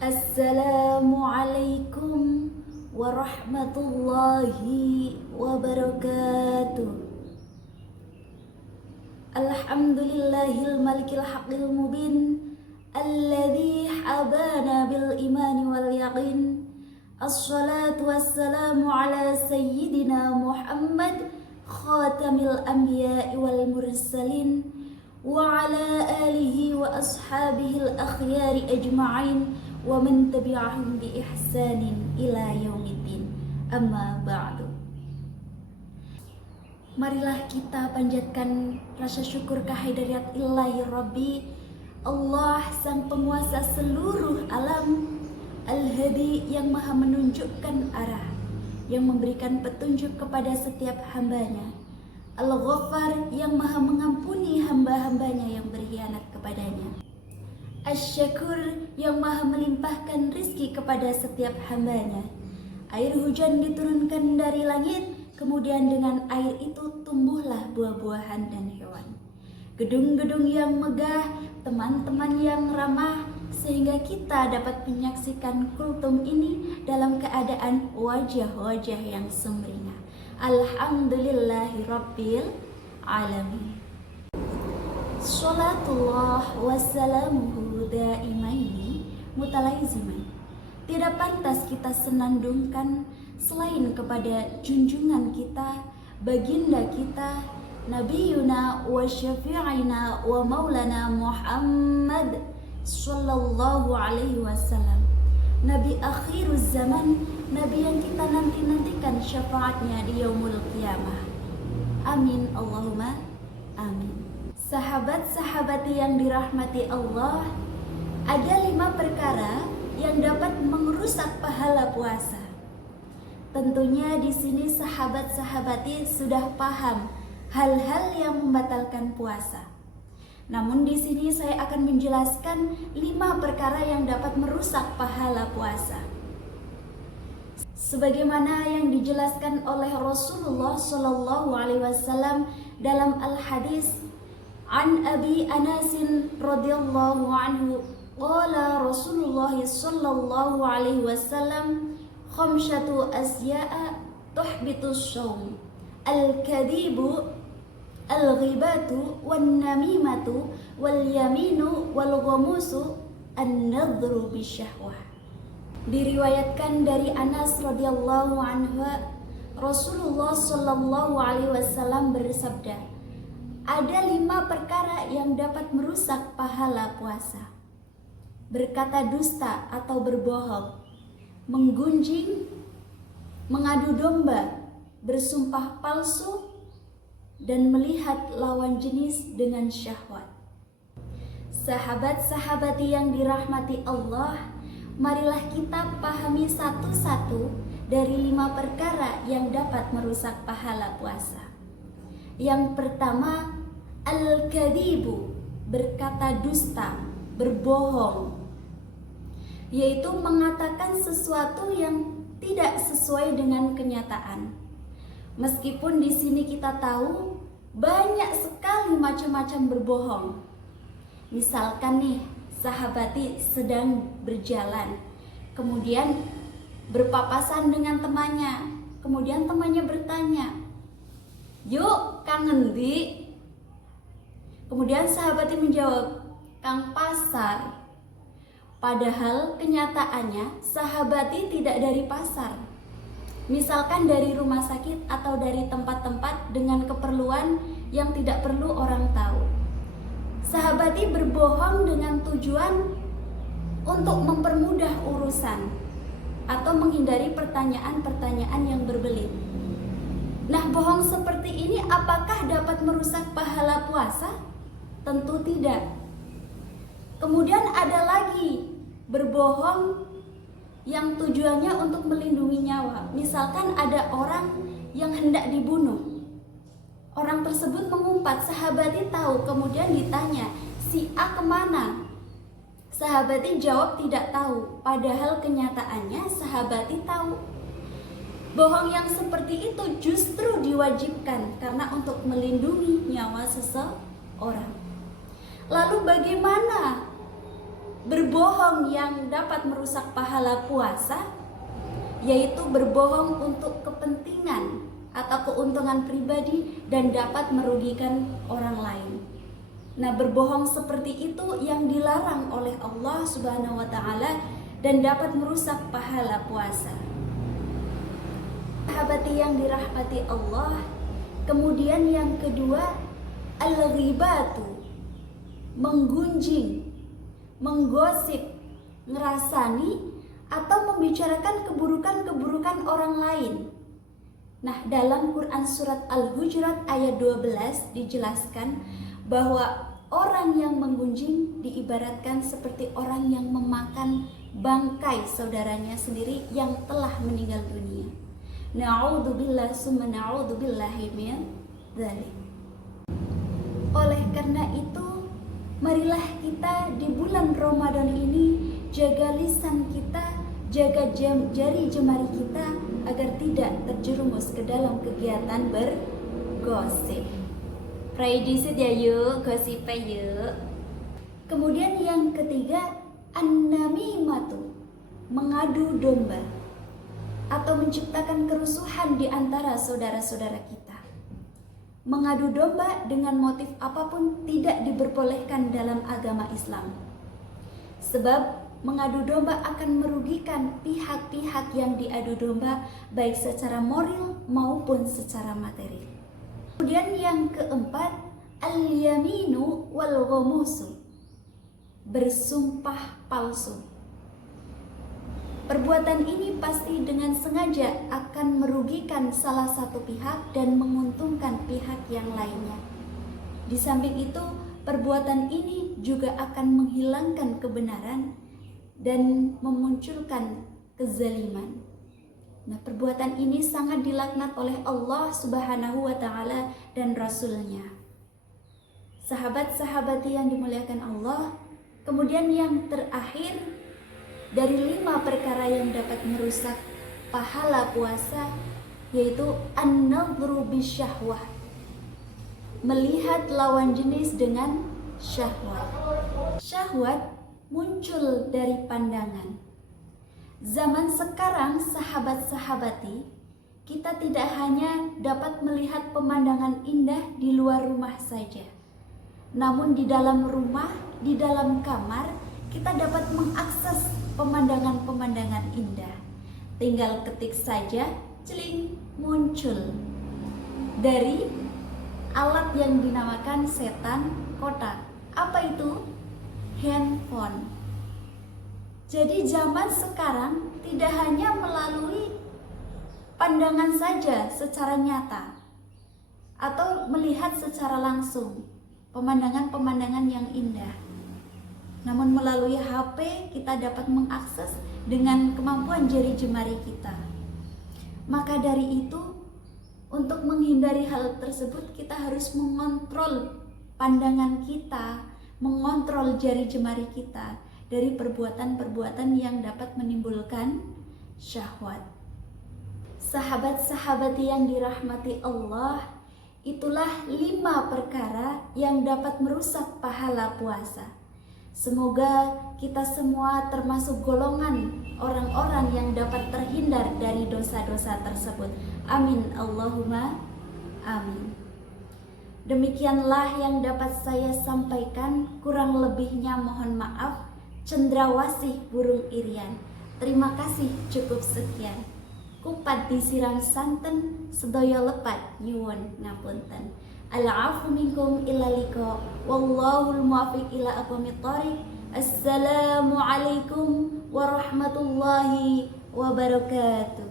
Assalamualaikum warahmatullahi wabarakatuh. Alhamdulillahil malikil haqqil mubin alladzi habana bil imani wal yaqin. Assalatu wassalamu ala sayyidina Muhammad khatamil anbiya'i wal mursalin wa ala alihi wa ashabihil akhyari ajma'in wa man tabi'ahum bi ihsanin ila yaumiddin. Amma ba'du. Marilah kita panjatkan rasa syukur kehadirat Ilahi Rabbi Allah, sang penguasa seluruh alam, Al-Hadi yang maha menunjukkan arah, yang memberikan petunjuk kepada setiap hambanya, Al-Ghaffar yang maha mengampuni hamba-hambanya yang berkhianat kepadanya, Asy-Syakur yang maha melimpahkan rizki kepada setiap hambanya. Air hujan diturunkan dari langit, kemudian dengan air itu tumbuhlah buah-buahan dan hewan. Gedung-gedung yang megah, teman-teman yang ramah, sehingga kita dapat menyaksikan kultum ini dalam keadaan wajah-wajah yang sumringah. Alhamdulillahi Rabbil Alamin. Salatullah wassalamuhu daimaini mutalaizimain. Tidak pantas kita senandungkan selain kepada junjungan kita, baginda kita, Nabiyuna wa syafi'ina wa maulana Muhammad sallallahu alaihi wasallam, Nabi akhiruz zaman, Nabi yang kita nanti-nantikan syafaatnya di yaumul qiyamah. Amin Allahumma amin. Sahabat-sahabati yang dirahmati Allah, ada 5 perkara yang dapat merusak pahala puasa. Tentunya di sini sahabat-sahabati sudah paham hal-hal yang membatalkan puasa. Namun di sini saya akan menjelaskan 5 perkara yang dapat merusak pahala puasa. Sebagaimana yang dijelaskan oleh Rasulullah Shallallahu Alaihi Wasallam dalam al-hadis An Abi Anasin radhiyallahu anhu, qala Rasulullah sallallahu alaihi wasallam, khamsyatu asya'a tuhbitus shaum, al-kadhibu, al-ghibatu, wan namimatu, wal yaminu, wal ghamusu, an-nadhru bisyahwah. Diriwayatkan dari Anas radhiyallahu anhu, Rasulullah sallallahu alaihi wasallam bersabda, ada 5 perkara yang dapat merusak pahala puasa. Berkata dusta atau berbohong, menggunjing, mengadu domba, bersumpah palsu, dan melihat lawan jenis dengan syahwat. Sahabat-sahabati yang dirahmati Allah, marilah kita pahami satu-satu dari 5 perkara yang dapat merusak pahala puasa. Yang pertama, al-kadhibu, berkata dusta, berbohong, yaitu mengatakan sesuatu yang tidak sesuai dengan kenyataan. Meskipun di sini kita tahu banyak sekali macam-macam berbohong. Misalkan nih, sahabati sedang berjalan, kemudian berpapasan dengan temannya, kemudian temannya bertanya, "Yuk, kangen di?" Kemudian sahabatnya menjawab, "Kang pasar." Padahal kenyataannya sahabati tidak dari pasar. Misalkan dari rumah sakit atau dari tempat-tempat dengan keperluan yang tidak perlu orang tahu. Sahabati berbohong dengan tujuan untuk mempermudah urusan atau menghindari pertanyaan-pertanyaan yang berbelit. Nah, bohong seperti ini apakah dapat merusak pahala puasa? Tentu tidak. Kemudian ada lagi berbohong yang tujuannya untuk melindungi nyawa. Misalkan ada orang yang hendak dibunuh. Orang tersebut mengumpat, sahabati tahu, kemudian ditanya, "Si A kemana?" Sahabati jawab tidak tahu, padahal kenyataannya sahabati tahu. Bohong yang seperti itu justru diwajibkan karena untuk melindungi nyawa seseorang. Lalu bagaimana berbohong yang yang dapat merusak pahala puasa, yaitu berbohong untuk kepentingan atau keuntungan pribadi dan dapat merugikan orang lain. Nah, berbohong seperti itu yang dilarang oleh Allah Subhanahu wa taala dan dapat merusak pahala puasa. Sahabati yang dirahmati Allah, kemudian yang kedua, al-ghibatu, menggunjing, menggosip, ngerasani atau membicarakan keburukan-keburukan orang lain. Nah, dalam Quran surat Al-Hujurat ayat 12 dijelaskan bahwa orang yang menggunjing diibaratkan seperti orang yang memakan bangkai saudaranya sendiri yang telah meninggal dunia. Na'udzubillah summa na'udzubillahi min dzalik. Oleh karena itu, marilah kita di bulan Ramadan ini jaga lisan kita, jaga jari jemari kita agar tidak terjerumus ke dalam kegiatan bergosip. Pray disit ya yuk, gosip yuk. Kemudian yang ketiga, an-namimatu, mengadu domba atau menciptakan kerusuhan di antara saudara-saudara kita. Mengadu domba dengan motif apapun tidak diperbolehkan dalam agama Islam. Sebab mengadu domba akan merugikan pihak-pihak yang diadu domba baik secara moral maupun secara materi. Kemudian yang keempat, al-yaminu wal ghamusu, bersumpah palsu. Perbuatan ini pasti dengan sengaja akan merugikan salah satu pihak dan menguntungkan pihak yang lainnya. Di samping itu, perbuatan ini juga akan menghilangkan kebenaran dan memunculkan kezaliman. Nah, perbuatan ini sangat dilaknat oleh Allah Subhanahu wa taala dan Rasul-Nya. Sahabat-sahabati yang dimuliakan Allah, kemudian yang terakhir dari 5 perkara yang dapat merusak pahala puasa, yaitu an-nadhru bisyahwah, melihat lawan jenis dengan syahwat. Syahwat muncul dari pandangan. Zaman sekarang, sahabat-sahabati, kita tidak hanya dapat melihat pemandangan indah di luar rumah saja, namun di dalam rumah, di dalam kamar, kita dapat mengakses pemandangan-pemandangan indah. Tinggal ketik saja, celing, muncul dari alat yang dinamakan setan kotak. Apa itu? Handphone. Jadi zaman sekarang tidak hanya melalui pandangan saja secara nyata atau melihat secara langsung pemandangan-pemandangan yang indah, namun melalui HP kita dapat mengakses dengan kemampuan jari jemari kita. Maka dari itu, untuk menghindari hal tersebut kita harus mengontrol pandangan kita, mengontrol jari jemari kita dari perbuatan-perbuatan yang dapat menimbulkan syahwat. Sahabat-sahabati yang dirahmati Allah, itulah 5 perkara yang dapat merusak pahala puasa. Semoga kita semua termasuk golongan orang-orang yang dapat terhindar dari dosa-dosa tersebut. Amin Allahumma amin. Demikianlah yang dapat saya sampaikan, kurang lebihnya mohon maaf. Cendrawasih burung irian. Terima kasih, cukup sekian. Kupat disiram santen, sedaya lepat nyuwun ngapunten. Al-afu minkum illa liqa, wallahul muwaffiq ila aqwamit thoriq. Assalamualaikum warahmatullahi wabarakatuh.